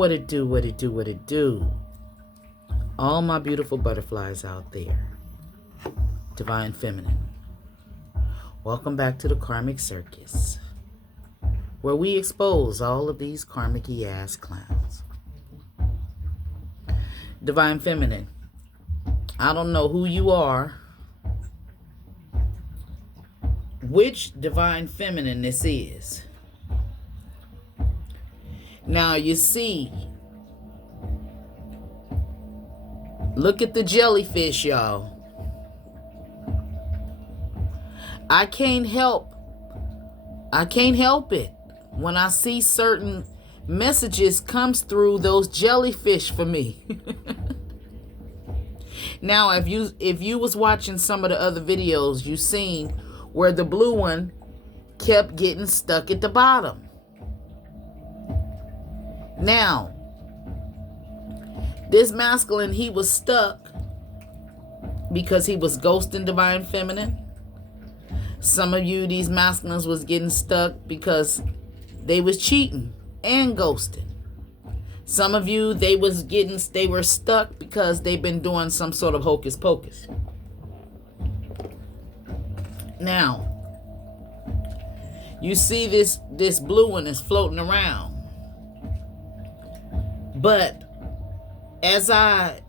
What it do, what it do, what it do. All my beautiful butterflies out there. Divine Feminine. Welcome back to the Karmic Circus, where we expose all of these karmic-y ass clowns. Divine Feminine. I don't know who you are, which Divine Feminine this is. Now you see, look at the jellyfish, y'all. I can't help it when I see certain messages comes through those jellyfish for me. Now, if you was watching some of the other videos, you seen where the blue one kept getting stuck at the bottom. Now, this masculine, he was stuck because he was ghosting Divine Feminine. Some of you, these masculines was getting stuck because they was cheating and ghosting. Some of you, they were stuck because they've been doing some sort of hocus pocus. Now, you see this blue one is floating around. But as I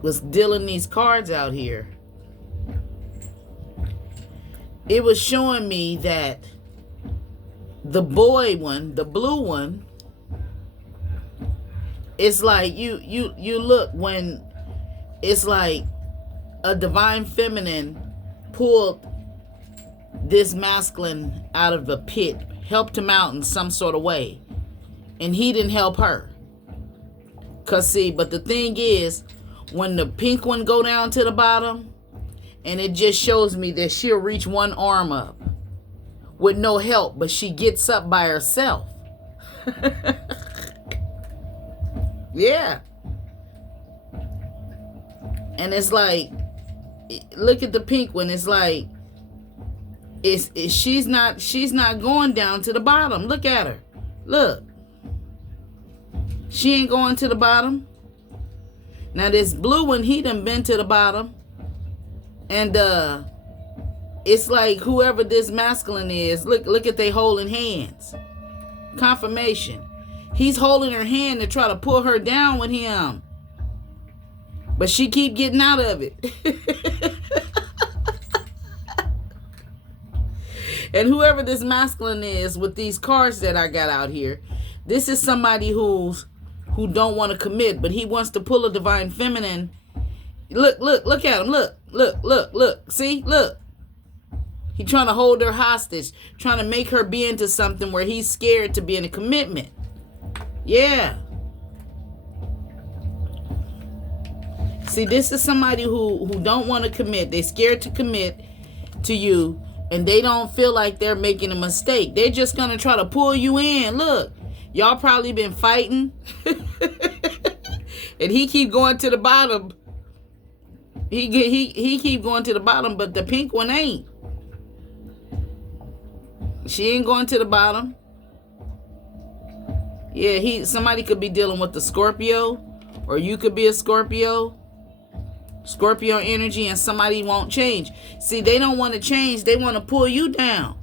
was dealing these cards out here, it was showing me that the boy one, the blue one, it's like you look when it's like a Divine Feminine pulled this masculine out of a pit, helped him out in some sort of way. And he didn't help her. Cause see, but the thing is, when the pink one go down to the bottom, and it just shows me that she'll reach one arm up with no help, but she gets up by herself. Yeah. And it's like, look at the pink one. It's like, she's not going down to the bottom. Look at her. Look. She ain't going to the bottom. Now this blue one, he done been to the bottom. And it's like whoever this masculine is, look at they holding hands. Confirmation. He's holding her hand to try to pull her down with him. But she keep getting out of it. And whoever this masculine is with these cards that I got out here, this is somebody who don't want to commit, but he wants to pull a Divine Feminine. Look at him. Look. See, look. He trying to hold her hostage, trying to make her be into something where he's scared to be in a commitment. Yeah. See, this is somebody who don't want to commit. They're scared to commit to you, and they don't feel like they're making a mistake. They're just going to try to pull you in. Look. Y'all probably been fighting. And he keep going to the bottom. He keep going to the bottom, but the pink one ain't. She ain't going to the bottom. Yeah, somebody could be dealing with the Scorpio, or you could be a Scorpio energy, and somebody won't change. See, they don't want to change. They want to pull you down.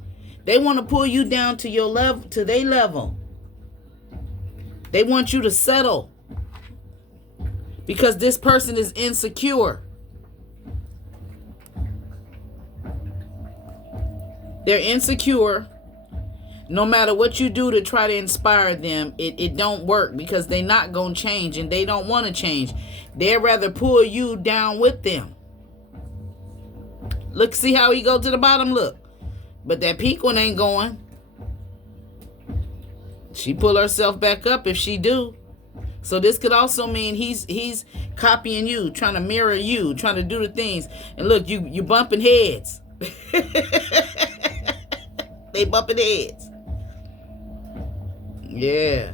They want to pull you down to your level, to their level. They want you to settle because this person is insecure. They're insecure. No matter what you do to try to inspire them, it don't work because they're not going to change and they don't want to change. They'd rather pull you down with them. Look, see how he go to the bottom? Look. But that pink one ain't going. She pull herself back up if she do. So this could also mean he's copying you, trying to mirror you, trying to do the things. And look, you bumping heads. They bumping heads. Yeah.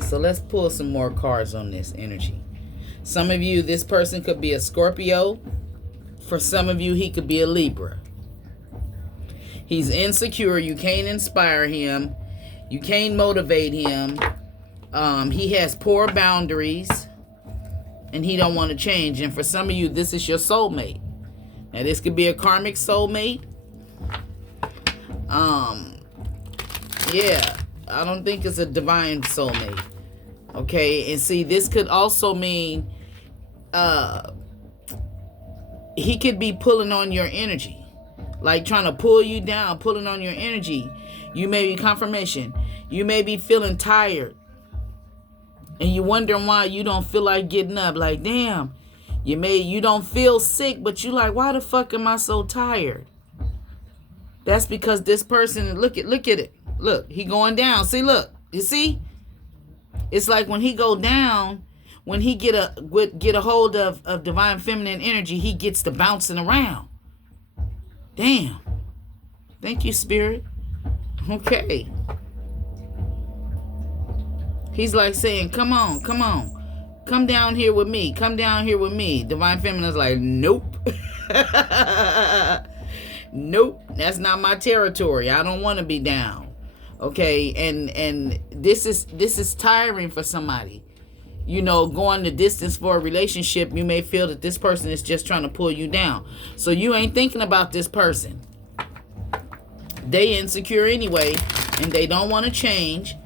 So let's pull some more cards on this energy. Some of you, this person could be a Scorpio. For some of you, he could be a Libra. He's insecure. You can't inspire him. You can't motivate him. He has poor boundaries. And he don't want to change. And for some of you, this is your soulmate. Now, this could be a karmic soulmate. Yeah. I don't think it's a divine soulmate. Okay. And see, this could also mean he could be pulling on your energy. Like trying to pull you down, pulling on your energy. You may be confirmation. You may be feeling tired. And you wondering why you don't feel like getting up. Like, damn, you don't feel sick, but you like, why the fuck am I so tired? That's because this person, look at it. Look, he going down. See, look, you see? It's like when he go down, when he get a hold of divine feminine energy, he gets to bouncing around. Damn. Thank you, Spirit. Okay. He's like saying, come on. Come down here with me. Come down here with me. Divine Feminine's like, nope. Nope. That's not my territory. I don't want to be down. Okay. And this is tiring for somebody. You know, going the distance for a relationship, you may feel that this person is just trying to pull you down. So you ain't thinking about this person. They insecure anyway, and they don't want to change.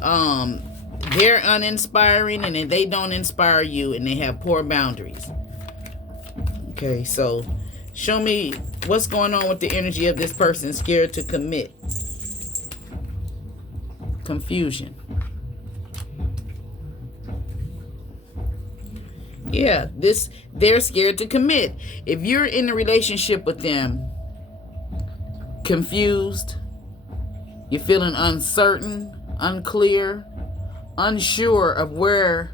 They're uninspiring, and then they don't inspire you, and they have poor boundaries. Okay, so show me what's going on with the energy of this person scared to commit. Confusion. Yeah, they're scared to commit. If you're in a relationship with them, confused, you're feeling uncertain, unclear, unsure of where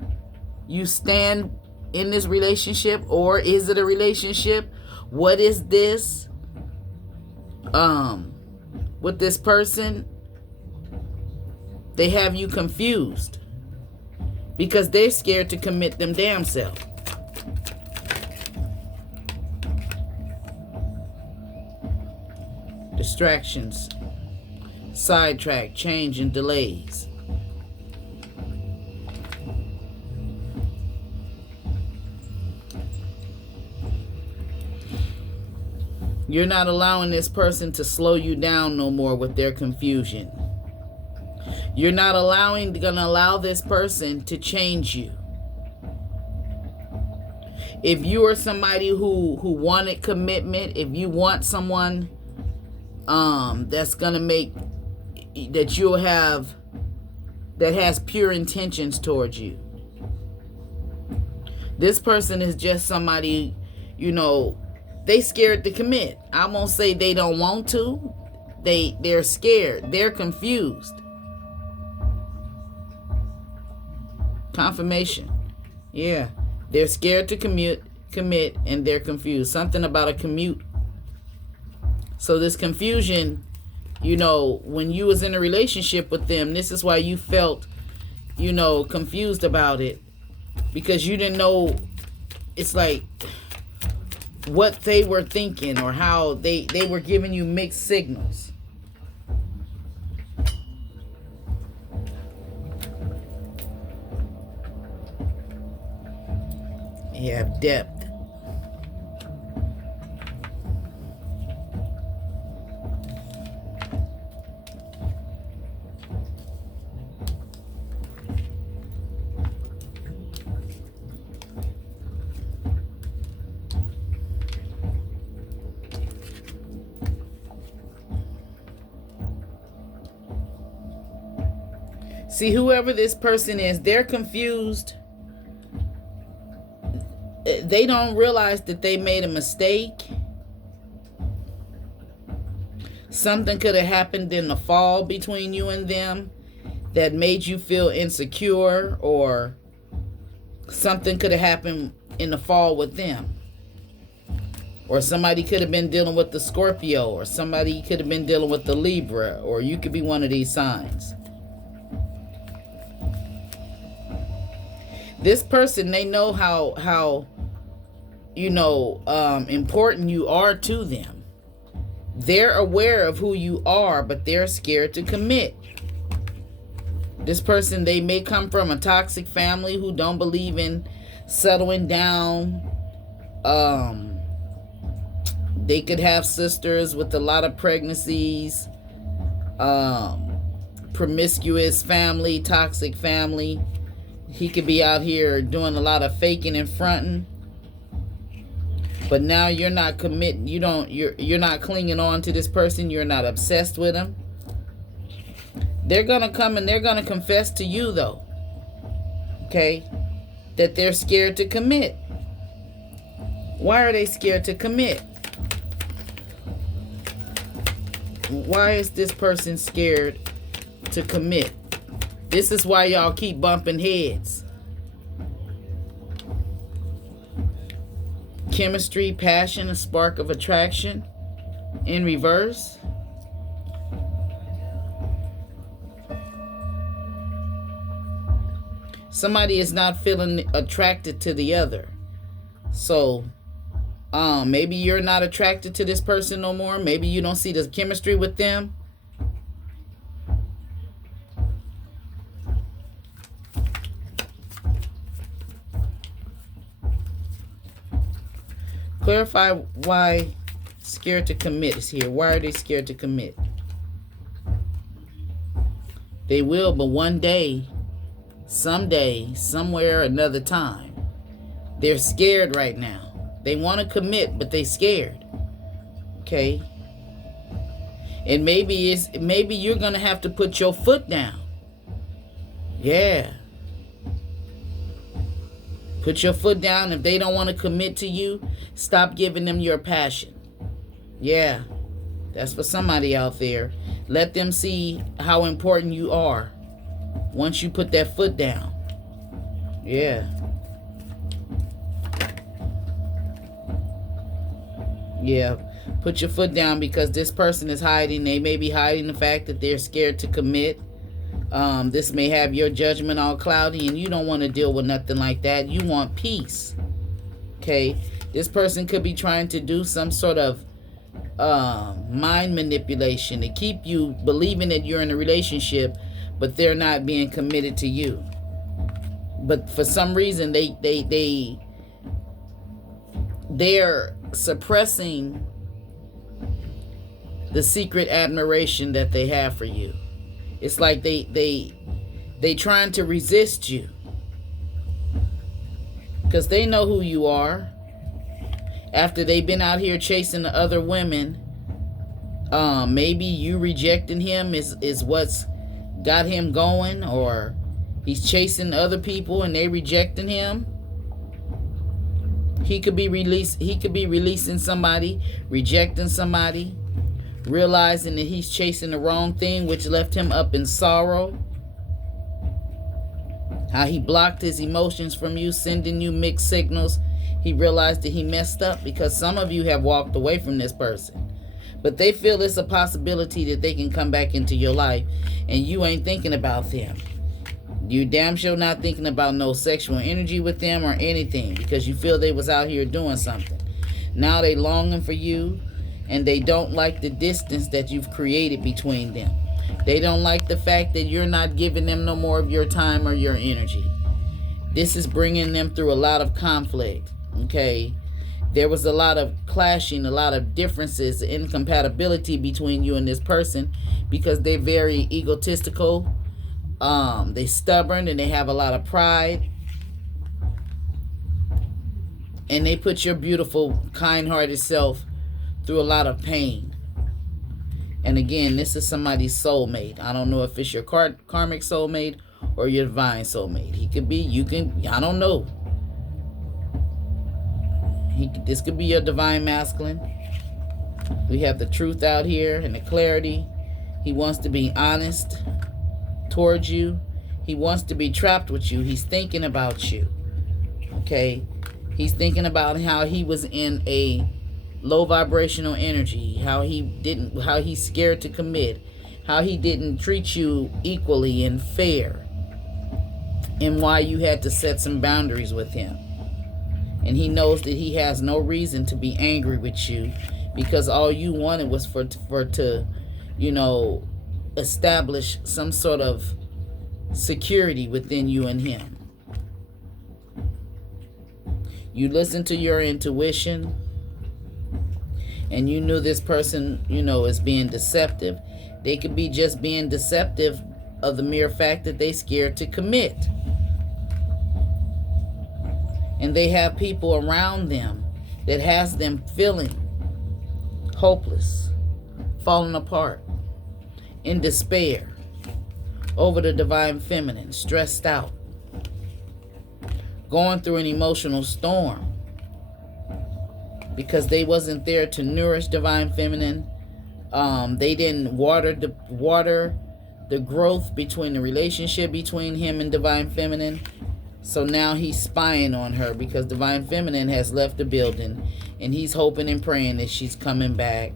you stand in this relationship, or is it a relationship? What is this? With this person, they have you confused. Because they're scared to commit them damn self. Distractions, sidetrack, change, and delays. You're not allowing this person to slow you down no more with their confusion. You're not gonna allow this person to change you. If you are somebody who wanted commitment, if you want someone that's gonna make that you'll have that has pure intentions towards you. This person is just somebody, you know, they scared to commit. I won't say they don't want to. They're scared. They're confused. Confirmation. Yeah. They're scared to commit, and they're confused. Something about a commute. So this confusion, you know, when you was in a relationship with them, this is why you felt, you know, confused about it. Because you didn't know, it's like, what they were thinking or how they were giving you mixed signals. You have depth. See, whoever this person is, they're confused. They don't realize that they made a mistake. Something could have happened in the fall between you and them that made you feel insecure, or something could have happened in the fall with them. Or somebody could have been dealing with the Scorpio, or somebody could have been dealing with the Libra, or you could be one of these signs. This person, they know how you know, important you are to them. They're aware of who you are, but they're scared to commit. This person, they may come from a toxic family who don't believe in settling down. They could have sisters with a lot of pregnancies. Promiscuous family, toxic family. He could be out here doing a lot of faking and fronting. But now you're not committing. You're not clinging on to this person. You're not obsessed with him. They're gonna come and they're gonna confess to you, though. Okay, that they're scared to commit. Why are they scared to commit? Why is this person scared to commit? This is why y'all keep bumping heads. Chemistry, passion, a spark of attraction in reverse. Somebody is not feeling attracted to the other. So, maybe you're not attracted to this person no more. Maybe you don't see the chemistry with them. Clarify why scared to commit is here. Why are they scared to commit? They will, but one day, someday, somewhere, another time. They're scared right now. They want to commit, but they're scared. Okay? And maybe you're going to have to put your foot down. Yeah. Put your foot down. If they don't want to commit to you, stop giving them your passion. Yeah. That's for somebody out there. Let them see how important you are once you put that foot down. Yeah. Yeah. Put your foot down, because this person is hiding. They may be hiding the fact that they're scared to commit. This may have your judgment all cloudy, and you don't want to deal with nothing like that. You want peace. Okay? This person could be trying to do some sort of mind manipulation to keep you believing that you're in a relationship, but they're not being committed to you. But for some reason, they're suppressing the secret admiration that they have for you. It's like they trying to resist you, because they know who you are. After they've been out here chasing the other women, maybe you rejecting him is what's got him going, or he's chasing other people and they rejecting him. He could be releasing somebody, rejecting somebody, realizing that he's chasing the wrong thing, which left him up in sorrow. How he blocked his emotions from you, sending you mixed signals. He realized that he messed up, because some of you have walked away from this person. But they feel it's a possibility that they can come back into your life, and you ain't thinking about them. You damn sure not thinking about no sexual energy with them or anything, because you feel they was out here doing something. Now they longing for you, and they don't like the distance that you've created between them. They don't like the fact that you're not giving them no more of your time or your energy. This is bringing them through a lot of conflict. Okay, there was a lot of clashing, a lot of differences, incompatibility between you and this person, because they're very egotistical. They stubborn, and they have a lot of pride, and they put your beautiful, kind-hearted self through a lot of pain. And again, this is somebody's soulmate. I don't know if it's your karmic soulmate or your divine soulmate. He could be, I don't know. This could be your divine masculine. We have the truth out here and the clarity. He wants to be honest towards you. He wants to be trapped with you. He's thinking about you. Okay? He's thinking about how he was in a low vibrational energy, how he's scared to commit, how he didn't treat you equally and fair, and why you had to set some boundaries with him. And he knows that he has no reason to be angry with you, because all you wanted was for to, you know, establish some sort of security within you and him. You listened to your intuition, and you knew this person, you know, is being deceptive. They could be just being deceptive of the mere fact that they scared to commit. And they have people around them that has them feeling hopeless, falling apart, in despair over the divine feminine, stressed out, going through an emotional storm because they wasn't there to nourish divine feminine. They didn't water the growth between the relationship between him and divine feminine. So now he's spying on her because divine feminine has left the building, and he's hoping and praying that she's coming back.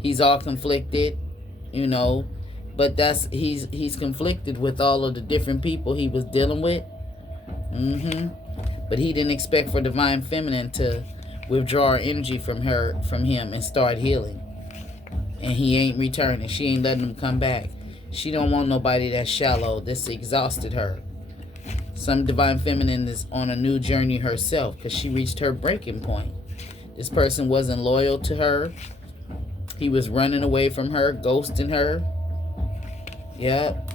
He's all conflicted, you know, but he's conflicted with all of the different people he was dealing with. But he didn't expect for divine feminine to withdraw her energy from him and start healing. And he ain't returning. She ain't letting him come back. She don't want nobody that's shallow. This exhausted her. Some divine feminine is on a new journey herself because she reached her breaking point. This person wasn't loyal to her. He was running away from her, ghosting her. Yep.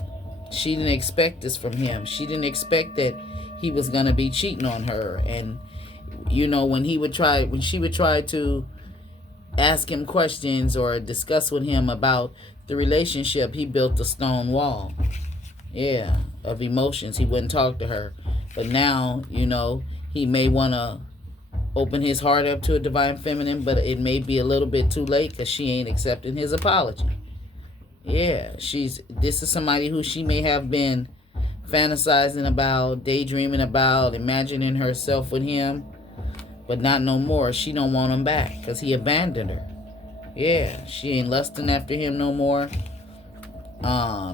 She didn't expect this from him. She didn't expect that he was going to be cheating on her. And, you know, when she would try to ask him questions or discuss with him about the relationship, he built a stone wall. Yeah, of emotions. He wouldn't talk to her. But now, you know, he may want to open his heart up to a divine feminine, but it may be a little bit too late because she ain't accepting his apology. Yeah, this is somebody who she may have been fantasizing about, daydreaming about, imagining herself with him, but not no more. She don't want him back because he abandoned her. Yeah, she ain't lusting after him no more.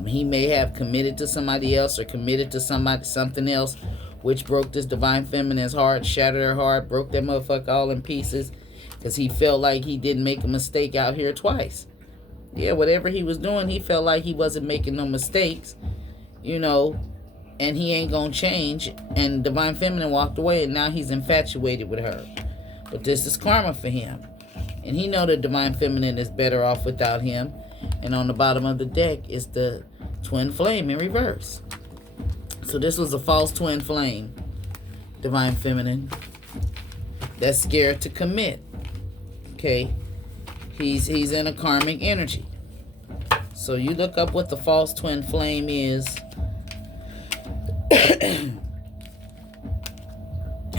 He may have committed to somebody else or committed to something else, which broke this divine feminine's heart, shattered her heart, broke that motherfucker all in pieces because he felt like he didn't make a mistake out here twice. Yeah, whatever he was doing, he felt like he wasn't making no mistakes, you know, and he ain't gonna change. And divine feminine walked away, and now he's infatuated with her. But this is karma for him, and he know the divine feminine is better off without him. And on the bottom of the deck is the twin flame in reverse. So this was a false twin flame, divine feminine, that's scared to commit. Okay, he's in a karmic energy. So you look up what the false twin flame is, and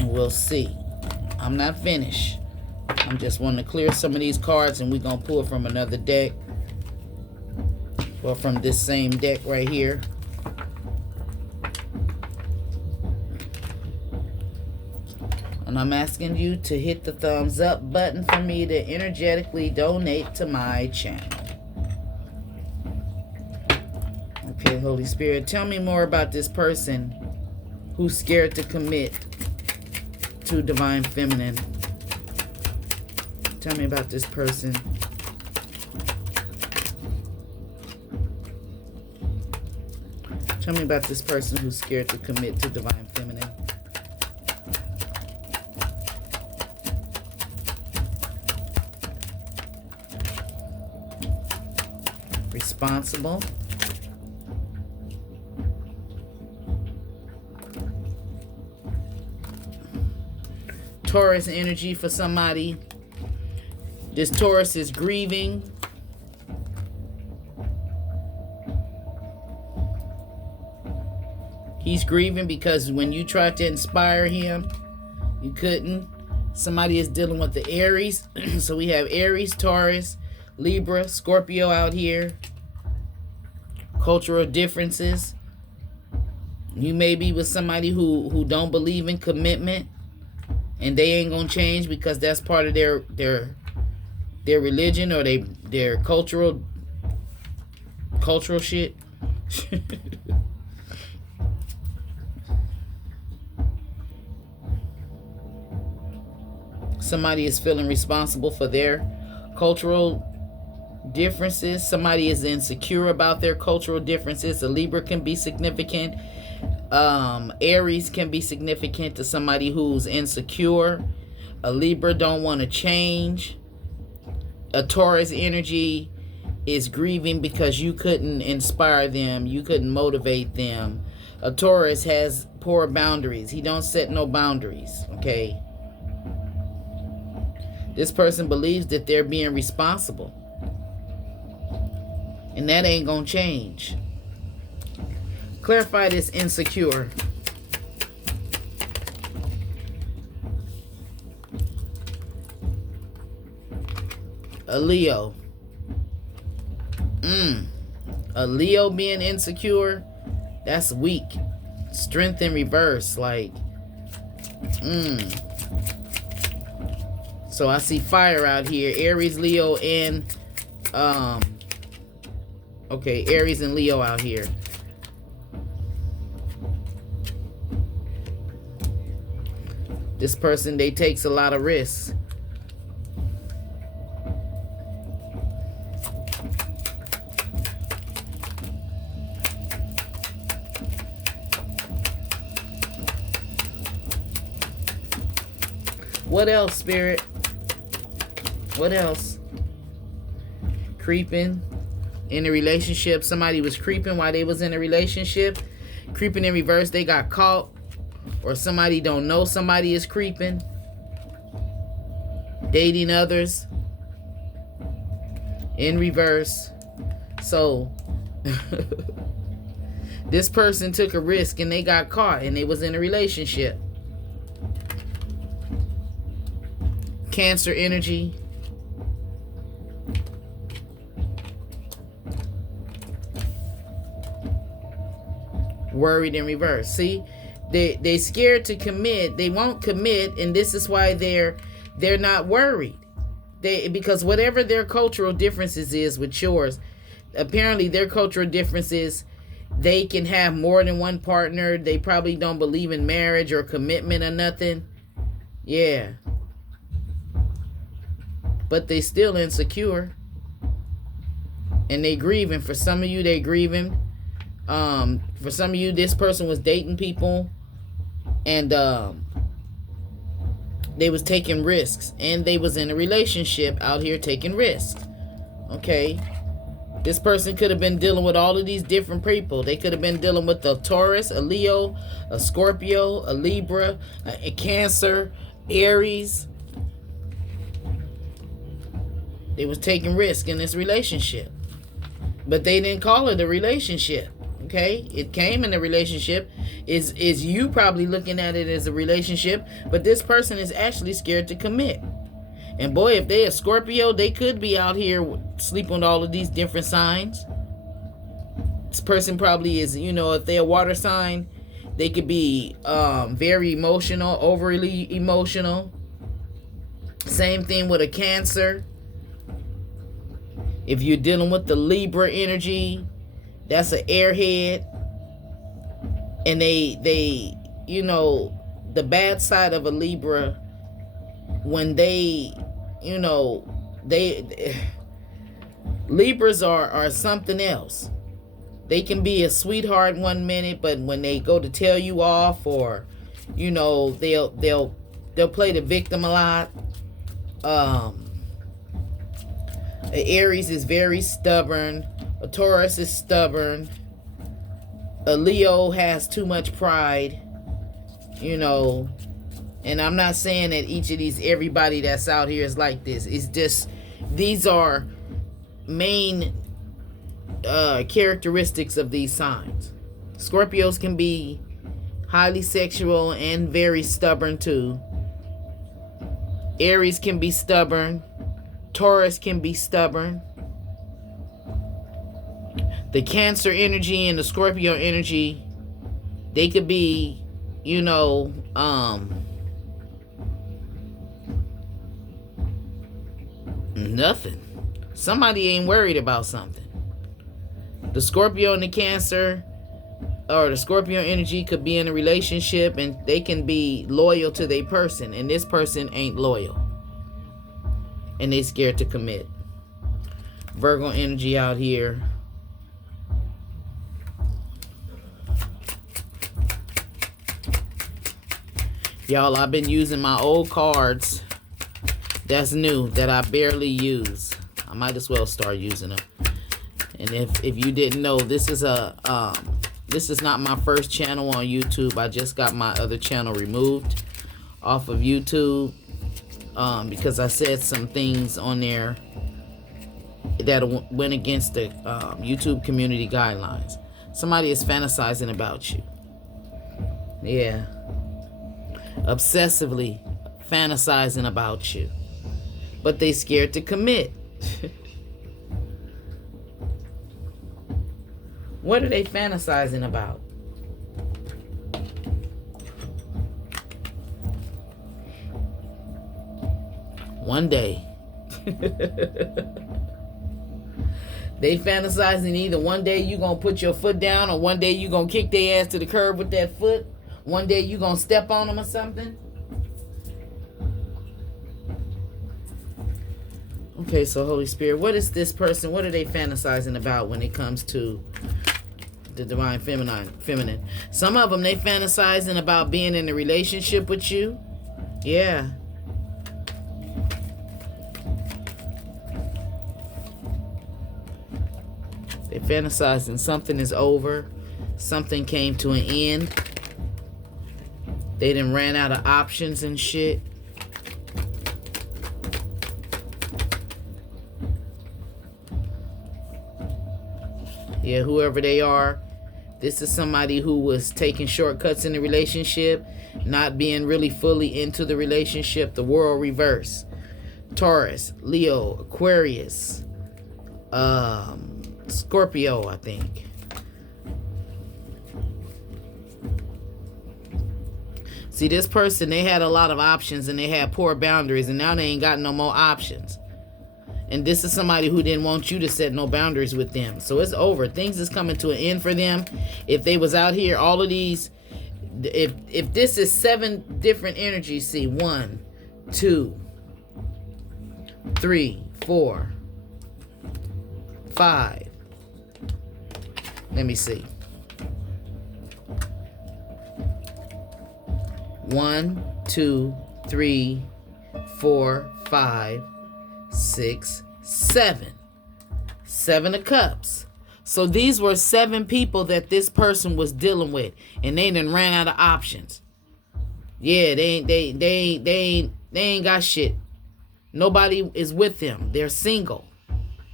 we'll see. I'm not finished. I'm just wanting to clear some of these cards, and we're gonna pull from another deck. Or from this same deck right here. And I'm asking you to hit the thumbs up button for me to energetically donate to my channel. Okay, Holy Spirit, tell me more about this person who's scared to commit to divine feminine. Tell me about this person. Tell me about this person who's scared to commit to divine feminine. Responsible. Taurus energy for somebody. This Taurus is grieving. He's grieving because when you tried to inspire him, you couldn't. Somebody is dealing with the Aries. So we have Aries, Taurus, Libra, Scorpio out here. Cultural differences. You may be with somebody who don't believe in commitment, and they ain't gonna change because that's part of their religion or their cultural shit. Somebody is feeling responsible for their cultural differences. Somebody is insecure about their cultural differences. A Libra can be significant. Aries can be significant to somebody who's insecure. A Libra don't want to change. A Taurus energy is grieving because you couldn't inspire them, you couldn't motivate them. A Taurus has poor boundaries. He don't set no boundaries, okay? This person believes that they're being responsible, and that ain't gonna change. Clarify this insecure. A Leo. A Leo being insecure, that's weak. Strength in reverse, like, So I see fire out here. Aries, Leo, and, okay, Aries and Leo out here. This person, they takes a lot of risks. What else, Spirit? What else? Creeping in a relationship. Somebody was creeping while they was in a relationship. Creeping in reverse, they got caught. Or somebody don't know somebody is creeping. Dating others. In reverse. So, this person took a risk and they got caught and they was in a relationship. Cancer energy. Worried in reverse. See, they scared to commit. They won't commit, and this is why they're not worried. Because whatever their cultural differences is with yours, apparently their cultural differences, they can have more than one partner. They probably don't believe in marriage or commitment or nothing. Yeah. But they still insecure. And they grieving. For some of you, they grieving. For some of you, this person was dating people. And they was taking risks. And they was in a relationship out here taking risks. Okay. This person could have been dealing with all of these different people. They could have been dealing with a Taurus, a Leo, a Scorpio, a Libra, a Cancer, Aries. They was taking risk in this relationship. But they didn't call it a relationship. Okay? It came in a relationship. Is you probably looking at it as a relationship, but this person is actually scared to commit. And boy, if they a Scorpio, they could be out here sleeping with all of these different signs. This person probably is, if they're a water sign, they could be very emotional, overly emotional. Same thing with a Cancer. If you're dealing with the Libra energy, that's an airhead. And they the bad side of a Libra, when Libras are something else. They can be a sweetheart one minute, but when they go to tell you off, or they'll play the victim a lot. Aries is very stubborn. A Taurus is stubborn. A Leo has too much pride. And I'm not saying that everybody that's out here is like this. It's just, these are main characteristics of these signs. Scorpios can be highly sexual and very stubborn too. Aries can be stubborn. Taurus can be stubborn. The Cancer energy and the Scorpio energy, they could be, nothing. Somebody ain't worried about something. The Scorpio and the Cancer, or the Scorpio energy, could be in a relationship and they can be loyal to their person, and this person ain't loyal. and they scared to commit. Virgo energy out here. Y'all, I've been using my old cards that's new, that I barely use. I might as well start using them. And if you didn't know, this is not my first channel on YouTube. I just got my other channel removed off of YouTube because I said some things on there that went against the YouTube community guidelines. Somebody is fantasizing about you. Yeah. Obsessively fantasizing about you. But they scared to commit. What are they fantasizing about? One day. They fantasizing either one day you gonna put your foot down, or one day you gonna kick their ass to the curb with that foot. One day you gonna step on them or something. Okay, so Holy Spirit, what is this person? What are they fantasizing about when it comes to the divine feminine? Some of them, they fantasizing about being in a relationship with you. Yeah. They fantasizing something is over. Something came to an end. They done ran out of options and shit. Yeah, whoever they are, this is somebody who was taking shortcuts in the relationship, not being really fully into the relationship. The world reverse. Taurus, Leo, Aquarius, Scorpio, I think. See, this person, they had a lot of options and they had poor boundaries, and now they ain't got no more options. And this is somebody who didn't want you to set no boundaries with them. So it's over. Things is coming to an end for them. If they was out here, all of these, if this is 7 different energies, see, 1, 2, 3, 4, 5. Let me see. 1, 2, 3, 4, 5, 6, 7. 7 of Cups. So these were 7 people that this person was dealing with, and they done ran out of options. Yeah, they ain't got shit. Nobody is with them. They're single.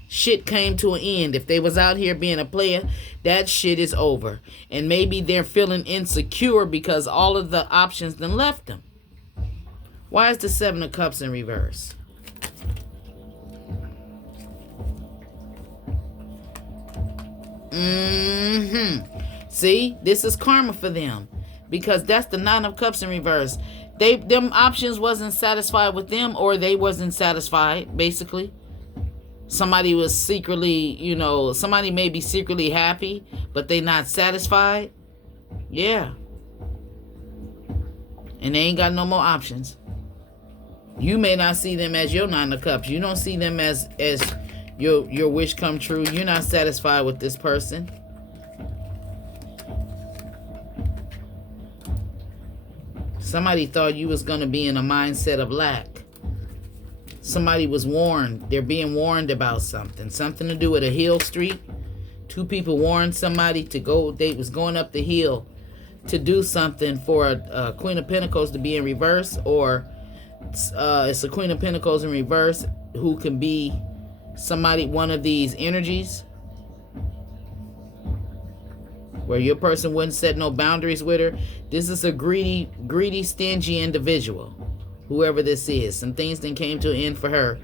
Shit came to an end. If they was out here being a player, that shit is over. And maybe they're feeling insecure because all of the options done left them. Why is the 7 of Cups in reverse? See, this is karma for them, because that's the 9 of Cups in reverse. Them options wasn't satisfied with them, or they wasn't satisfied, basically. Somebody was secretly, somebody may be secretly happy, but they not satisfied. Yeah. And they ain't got no more options. You may not see them as your 9 of Cups. You don't see them as your wish come true. You're not satisfied with this person. Somebody thought you was going to be in a mindset of lack. Somebody was warned. They're being warned about something. Something to do with a hill street. 2 people warned somebody to go. They was going up the hill to do something for a Queen of Pentacles to be in reverse. Or it's a Queen of Pentacles in reverse who can be somebody, one of these energies. Where your person wouldn't set no boundaries with her. This is a greedy, stingy individual. Whoever this is, some things then came to an end for her.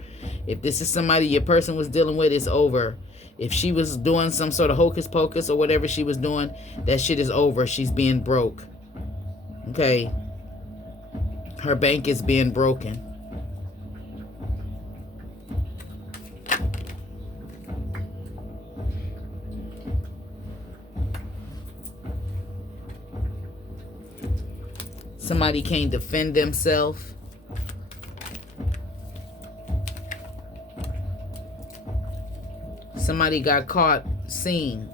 If this is somebody your person was dealing with, it's over. If she was doing some sort of hocus pocus or whatever she was doing, that shit is over. She's being broke. Okay. Her bank is being broken. Somebody can't defend themselves. somebody got caught seeing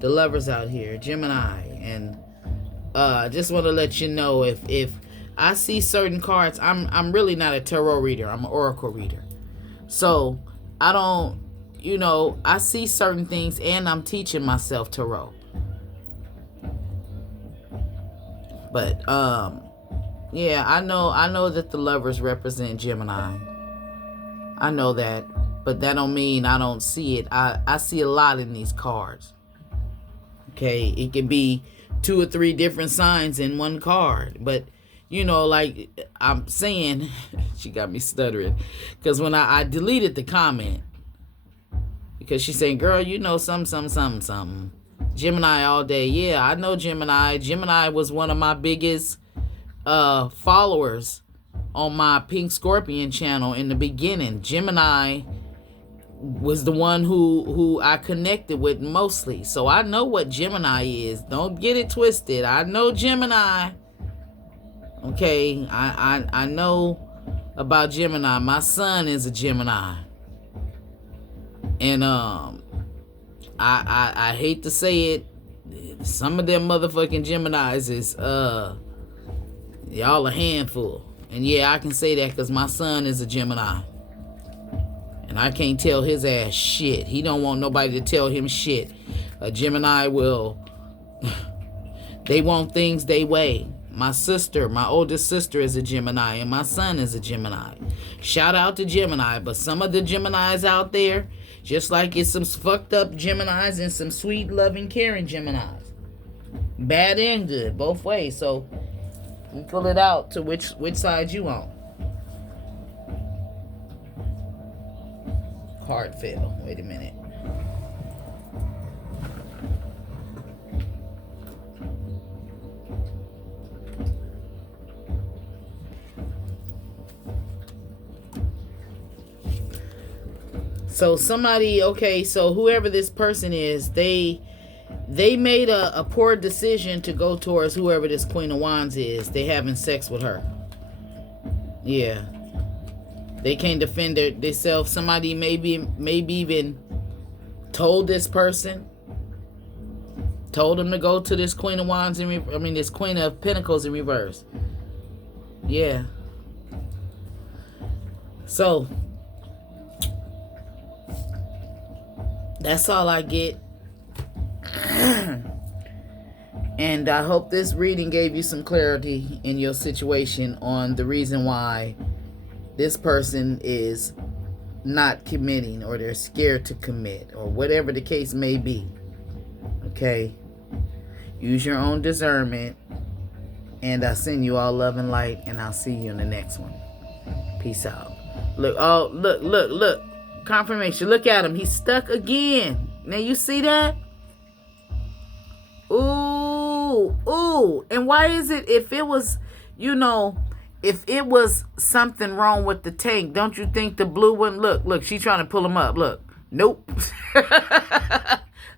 the lovers out here, Gemini. And I just want to let you know, if I see certain cards, I'm really not a tarot reader. I'm an oracle reader. So I don't, I see certain things, and I'm teaching myself tarot. But yeah, I know that the lovers represent Gemini. I know that, but that don't mean I don't see it. I see a lot in these cards. Okay, it can be 2 or 3 different signs in one card, but like I'm saying, she got me stuttering, because when I deleted the comment, because she's saying, girl, something. Gemini all day. Yeah, I know Gemini. Gemini was one of my biggest followers on my Pink Scorpion channel in the beginning. Gemini was the one who I connected with mostly. So I know what Gemini is. Don't get it twisted. I know Gemini. Okay, I know about Gemini. My son is a Gemini. And I hate to say it, some of them motherfucking Geminis is y'all a handful. And yeah, I can say that because my son is a Gemini. And I can't tell his ass shit. He don't want nobody to tell him shit. A Gemini will, they want things they way. My oldest sister is a Gemini, and my son is a Gemini. Shout out to Gemini, but some of the Geminis out there, just like it's some fucked up Geminis and some sweet, loving, caring Geminis. Bad and good, both ways. So you pull it out to which side you on. Card fell. Wait a minute. So somebody, okay, so whoever this person is, they made a poor decision to go towards whoever this Queen of Wands is. They having sex with her. Yeah. They can't defend themselves. Somebody maybe even told this person, told them to go to this Queen of Wands this Queen of Pentacles in reverse. Yeah. So that's all I get. And I hope this reading gave you some clarity in your situation on the reason why this person is not committing, or they're scared to commit, or whatever the case may be. Okay? Use your own discernment. And I send you all love and light, and I'll see you in the next one. Peace out. Look. Confirmation. Look at him. He's stuck again. Now you see that? Ooh. And why is it, if it was, if it was something wrong with the tank, don't you think the blue one, look, she's trying to pull him up. Look. Nope.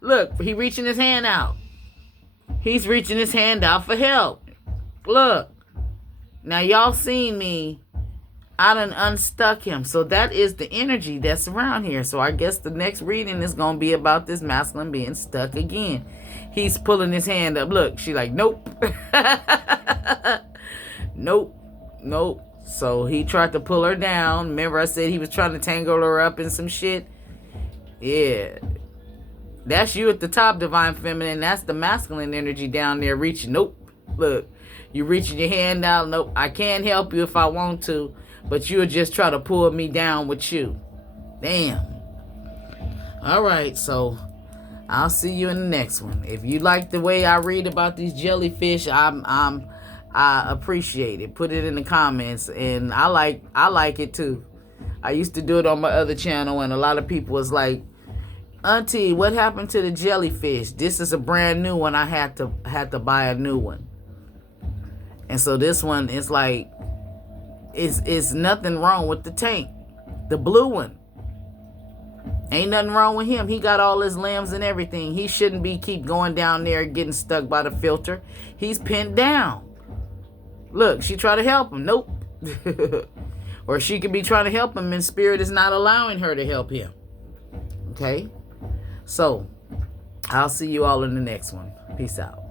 Look, he reaching his hand out. He's reaching his hand out for help. Look. Now y'all seen me. I done unstuck him. So that is the energy that's around here. So I guess the next reading is going to be about this masculine being stuck again. He's pulling his hand up. Look, she like, nope. Nope. So he tried to pull her down. Remember I said he was trying to tangle her up in some shit? Yeah. That's you at the top, Divine Feminine. That's the masculine energy down there reaching. Nope. Look, you reaching your hand out. Nope. I can't help you if I want to. But you'll just try to pull me down with you. Damn. All right, so I'll see you in the next one. If you like the way I read about these jellyfish, I appreciate it. Put it in the comments, and I like it too. I used to do it on my other channel, and a lot of people was like, "Auntie, what happened to the jellyfish?" This is a brand new one. I had to buy a new one, and so this one is like, it's nothing wrong with the tank, the blue one. Ain't nothing wrong with him. He got all his limbs and everything. He shouldn't be keep going down there getting stuck by the filter. He's pinned down. Look, she tried to help him. Nope. Or she could be trying to help him and spirit is not allowing her to help him. Okay? So, I'll see you all in the next one. Peace out.